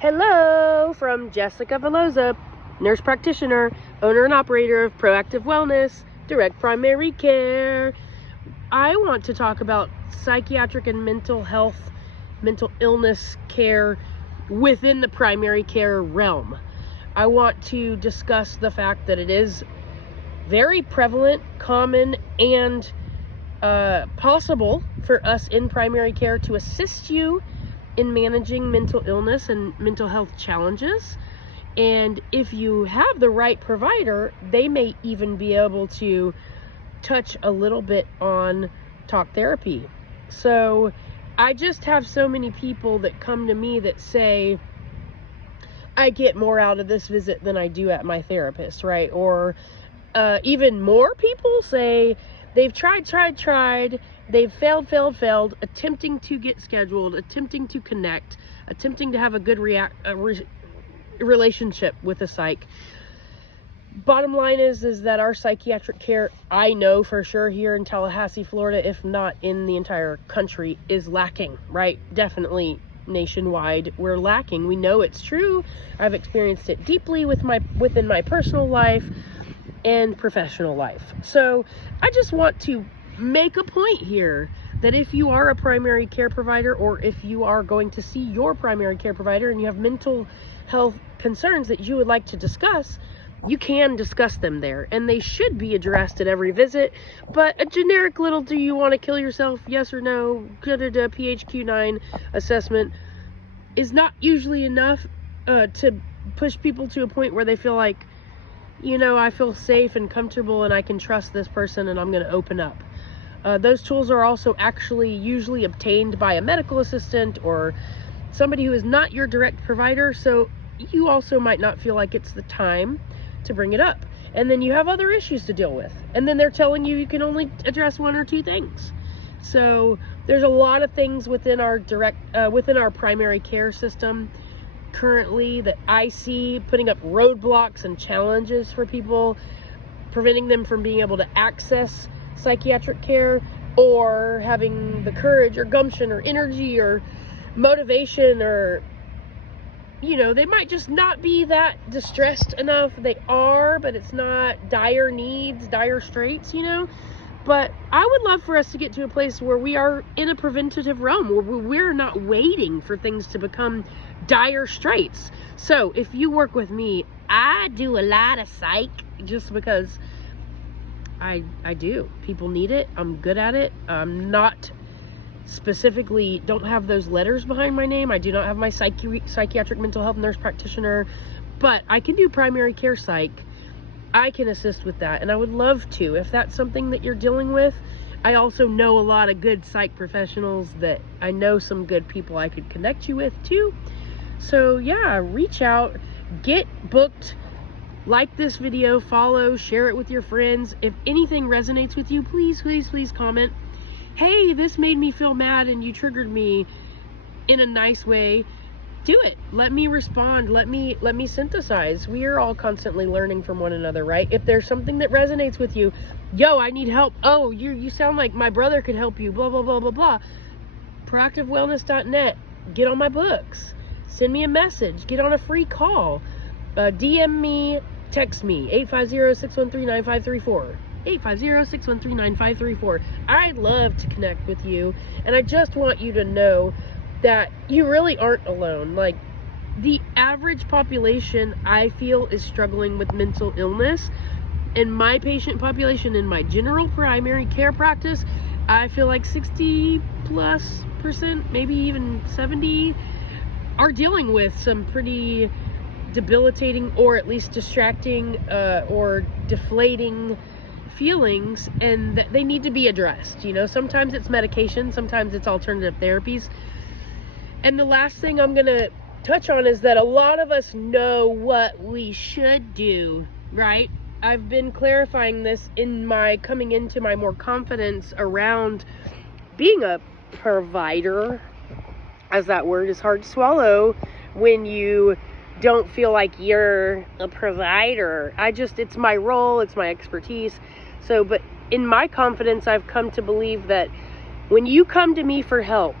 Hello from Jessica Veloza, nurse practitioner, owner and operator of Proactive Wellness, Direct Primary Care. I want to talk about psychiatric and mental health, mental illness care within the primary care realm. I want to discuss the fact that it is very prevalent, common, and possible for us in primary care to assist you in managing mental illness and mental health challenges. And if you have the right provider, they may even be able to touch a little bit on talk therapy. So I just have so many people that come to me that say, I get more out of this visit than I do at my therapist, right? Or even more people say they've tried, they've failed, attempting to get scheduled, attempting to connect, attempting to have a good relationship with a psych. Bottom line is that our psychiatric care, I know for sure here in Tallahassee, Florida, if not in the entire country, is lacking, right? Definitely nationwide, we're lacking. We know it's true. I've experienced it deeply within my personal life and professional life. So I just want to make a point here that if you are a primary care provider, or if you are going to see your primary care provider and you have mental health concerns that you would like to discuss, you can discuss them there, and they should be addressed at every visit. But a generic little "do you want to kill yourself, yes or no, PHQ-9 assessment" is not usually enough to push people to a point where they feel like, you know, I feel safe and comfortable and I can trust this person and I'm going to open up. Those tools are also actually usually obtained by a medical assistant or somebody who is not your direct provider, so you also might not feel like it's the time to bring it up. And then you have other issues to deal with, and then they're telling you can only address one or two things. So there's a lot of things within our primary care system currently that I see putting up roadblocks and challenges for people, preventing them from being able to access psychiatric care, or having the courage or gumption or energy or motivation, or, you know, they might just not be that distressed enough. They are, but it's not dire needs, dire straits, you know. But I would love for us to get to a place where we are in a preventative realm, where we're not waiting for things to become dire straits. So if you work with me, I do a lot of psych just because I do. People need it. I'm good at it. I'm not specifically, don't have those letters behind my name. I do not have my psychiatric mental health nurse practitioner, but I can do primary care psych. I can assist with that, and I would love to. If that's something that you're dealing with, I also know a lot of good psych professionals that I know some good people I could connect you with too. So yeah, reach out, get booked, like this video, follow, share it with your friends. If anything resonates with you, please comment. Hey, this made me feel mad and you triggered me in a nice way. Do it. Let me respond. Let me synthesize. We are all constantly learning from one another, right? If there's something that resonates with you, yo, I need help. Oh, you sound like my brother could help you, blah, blah, blah, blah, blah. Proactivewellness.net. Get on my books. Send me a message. Get on a free call. DM me, text me, 850-613-9534. 850-613-9534. I'd love to connect with you, and I just want you to know that you really aren't alone. Like, the average population, I feel, is struggling with mental illness. In my patient population, in my general primary care practice, I feel like 60+%, maybe even 70, are dealing with some pretty debilitating, or at least distracting, or deflating feelings, and that they need to be addressed. You know, sometimes it's medication, sometimes it's alternative therapies. And the last thing I'm gonna touch on is that a lot of us know what we should do, right? I've been clarifying this in my coming into my more confidence around being a provider, as that word is hard to swallow when you don't feel like you're a provider. It's my role, it's my expertise. So, but in my confidence, I've come to believe that when you come to me for help,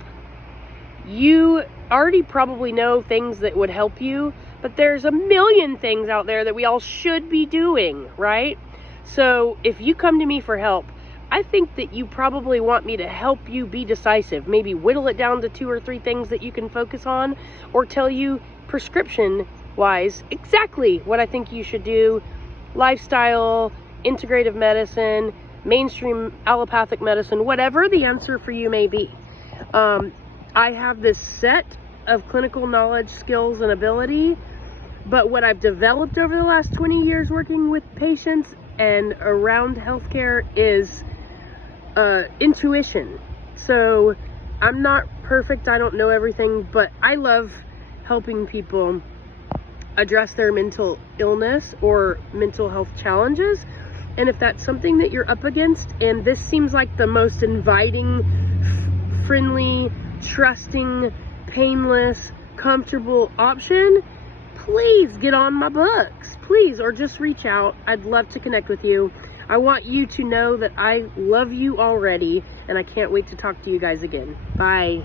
you already probably know things that would help you, but there's a million things out there that we all should be doing, right? So if you come to me for help, I think that you probably want me to help you be decisive, maybe whittle it down to 2 or 3 things that you can focus on, or tell you prescription-wise exactly what I think you should do, lifestyle, integrative medicine, mainstream allopathic medicine, whatever the answer for you may be. I have this set of clinical knowledge, skills, and ability, but what I've developed over the last 20 years working with patients and around healthcare is intuition. So I'm not perfect, I don't know everything, but I love helping people address their mental illness or mental health challenges. And if that's something that you're up against, and this seems like the most inviting, friendly, trusting, painless, comfortable option, please get on my books, please, or just reach out. I'd love to connect with you. I want you to know that I love you already, and I can't wait to talk to you guys again. Bye.